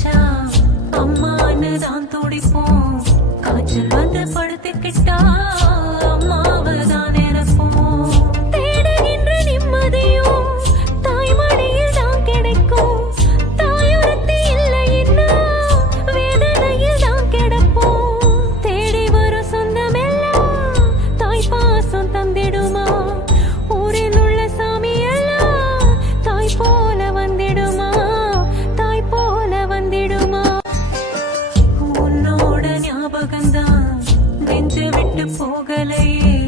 நினைச்சா அம்மான்னு தான் துடிப்போம். விட்டு போகலையே